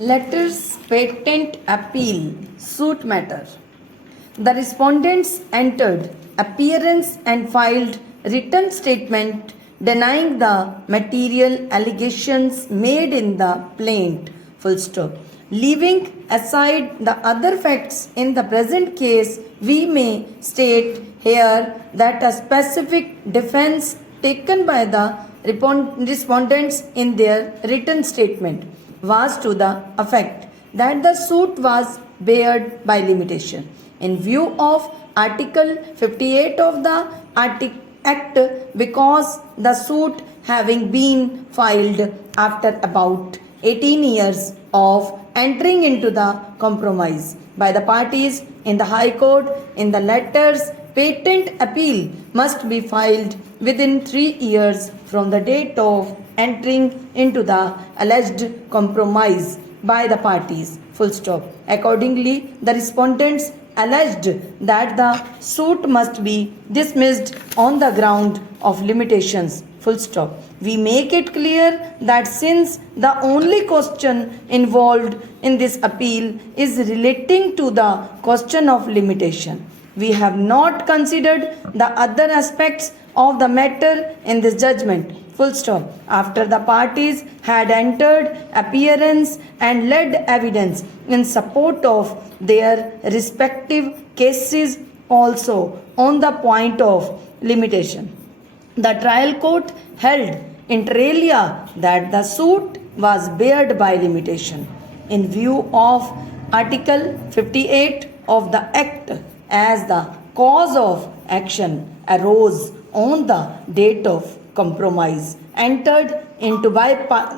Letters Patent Appeal Suit Matter. The respondents entered appearance and filed written statement denying the material allegations made in the plaint. Full stop. Leaving aside the other facts in the present case, we may state here that a specific defense taken by the respondents in their written statement was to the effect that the suit was barred by limitation. In view of Article 58 of the Act, because the suit having been filed after about 18 years of entering into the compromise by the parties in the High Court, in the letters patent appeal must be filed within 3 years from the date of entering into the alleged compromise by the parties. Full stop. Accordingly, the respondents alleged that the suit must be dismissed on the ground of limitations. Full stop. We make it clear that since the only question involved in this appeal is relating to the question of limitation, we have not considered the other aspects of the matter in this judgment. Full stop. After the parties had entered appearance and led evidence in support of their respective cases also on the point of limitation, the trial court held inter alia that the suit was barred by limitation. In view of Article 58 of the Act, as the cause of action arose on the date of compromise entered into by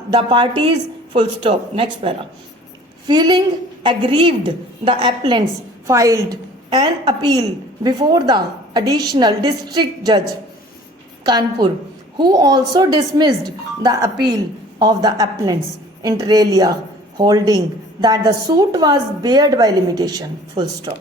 the parties. Full stop. Next para. Feeling aggrieved, the appellants filed an appeal before the additional district judge Kanpur, who also dismissed the appeal of the appellants inter alia, holding that the suit was barred by limitation. Full stop.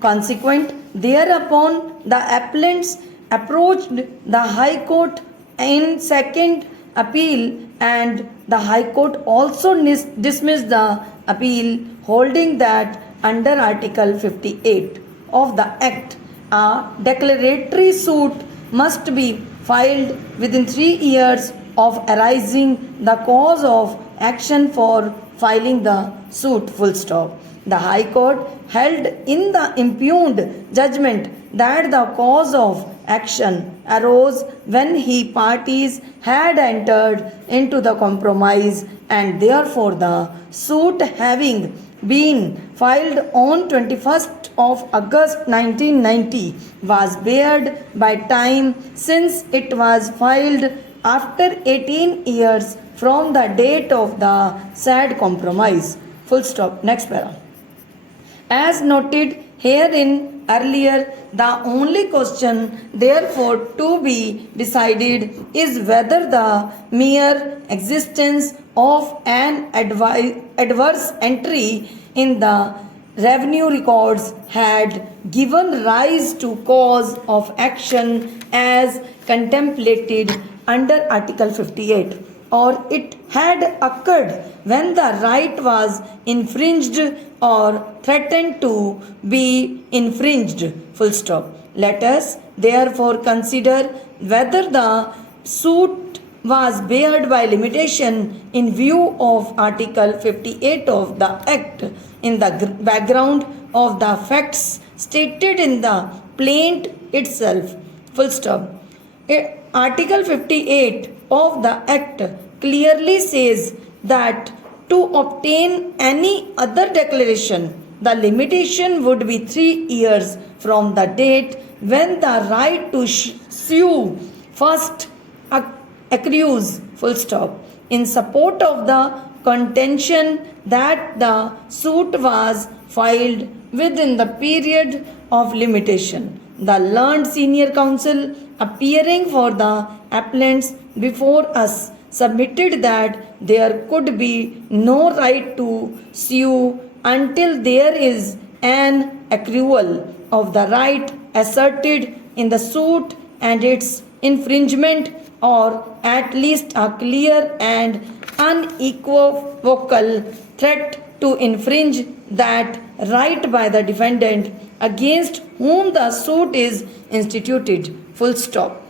Consequent thereupon, the appellants approached the High Court in second appeal, and the High Court also dismissed the appeal, holding that under Article 58 of the Act, a declaratory suit must be filed within 3 years of arising the cause of action for filing the suit. Full stop. The High Court held in the impugned judgment that the cause of action arose when he parties had entered into the compromise, and therefore the suit having been filed on 21st of August 1990 was barred by time, since it was filed after 18 years from the date of the said compromise. Full stop. Next para. As noted herein earlier, the only question therefore to be decided is whether the mere existence of an adverse entry in the revenue records had given rise to cause of action as contemplated under Article 58, or it had occurred when the right was infringed or threatened to be infringed. Full stop. Let us therefore consider whether the suit was barred by limitation in view of Article 58 of the Act in the background of the facts stated in the plaint itself. Full stop. Article 58 of the Act clearly says that to obtain any other declaration, the limitation would be 3 years from the date when the right to sue first accrues. Full stop. In support of the contention that the suit was filed within the period of limitation, the learned senior counsel appearing for the appellants before us submitted that there could be no right to sue until there is an accrual of the right asserted in the suit and its infringement, or at least a clear and unequivocal threat to infringe that right by the defendant against whom the suit is instituted. Full stop.